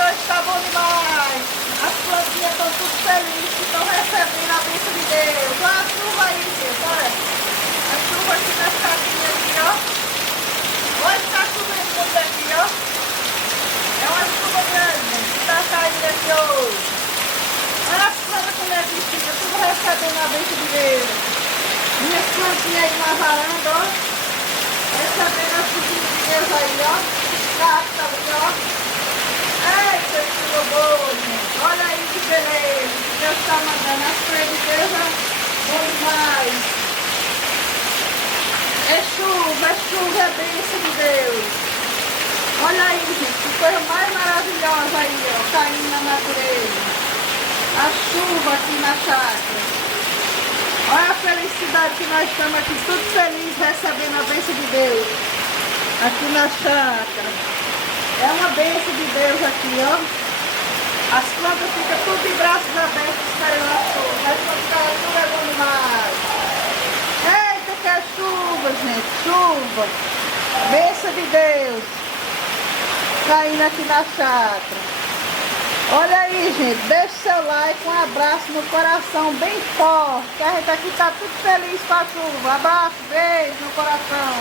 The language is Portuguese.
hoje tá bom demais. As plantinhas estão tudo felizes, que estão recebendo a bênção de Deus. Olha a chuva aí, gente, olha. A chuva aqui na chatinha aqui, ó. Hoje tá chovendo muito aqui, ó. É uma chuva grande, gente, que tá caindo aqui hoje. Olha as plantas como é vestida, tudo recebendo a bênção de Deus. Minhas plantinhas aí na varanda, ó. Recebendo a chuvinha de Deus aí, ó. Cacta ali, ó. Eita, chuva boa, gente. Olha aí que beleza. Que Deus está mandando. As coisas de Deus é bom demais. É chuva, é bênção de Deus. Olha aí, gente. Que coisa mais maravilhosa aí, ó. Caindo na natureza. A chuva aqui na chácara. Olha a felicidade que nós estamos aqui. Tudo feliz recebendo a bênção de Deus. Aqui na chácara. É uma bênção de Deus aqui, ó. As plantas ficam tudo de braços abertos esperando a chuva. Mas quando ficar a chuva é bom demais. Eita, que é chuva, gente. Chuva. Bênção de Deus. Caindo aqui na chácara. Olha aí, gente. Deixa o seu like, um abraço no coração bem forte. Que a gente aqui tá tudo feliz com a chuva. Abraço, beijo no coração.